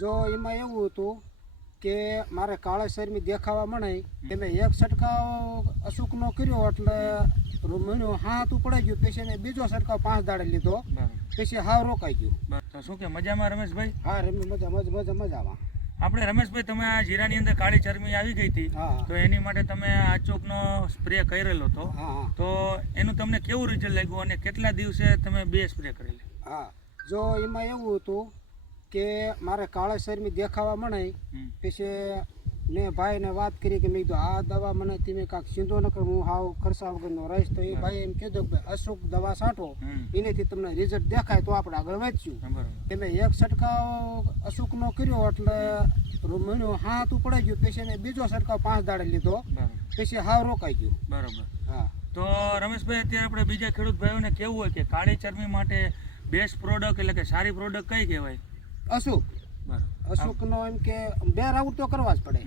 જો એમાં એવું હતું કે મારે કાળા શરમી દેખાવા મળે તે મેં એક છંટકાવ અશુકનો કર્યો એટલે મહિનો હાથ પડાઈ ગયો પછી મેં બીજો છંટકાવ પાંચ દાડે લીધો. પછી હાવ રોકાઈ ગયું. તો શું કે મજામાં રમેશભાઈ? હા રમી મજા મજા મજા મજામાં. આપણે રમેશભાઈ તમે આ જીરાની અંદર કાળી ચરમી આવી ગઈ હતી. તો એની માટે તમે આ ચોકનો સ્પ્રે કરેલો હતો. તો એનું તમને કેવું રિઝલ્ટ લાગ્યું અને કેટલા દિવસે તમે બે સ્પ્રે કરેલી? હા. જો એમાં એવું હતું કે મારે કાળા શરીરમાં દેખાવા મળે પછી મેં ભાઈને વાત કરી કે મેં કીધું આ દવા મને તમે કાંક સીધો ન કર હું હાવ ખર્ચા વગરનો રહીશ. તો એ ભાઈ એમ કીધું કે અશોક દવા છાંટો. એનેથી તમને રિઝલ્ટ દેખાય તો આપણે આગળ વધશું. મેં એક છંટકાવ અશોકનો કર્યો એટલે મહિનો હાથ પડાઈ ગયું પછી મેં બીજો છંટકાવ પાંચ દાડે લીધો. પછી હાવ રોકાઈ ગયું. બરાબર. હા. તો રમેશભાઈ અત્યારે આપણે બીજા ખેડૂત ભાઈઓને કેવું હોય કે કાળી ચરમી માટે બેસ્ટ પ્રોડક્ટ એટલે કે સારી પ્રોડક્ટ કઈ કહેવાય? અશોક. અશોકનો એમ કે બે રાઉન્ડ તો કરવા જ પડે.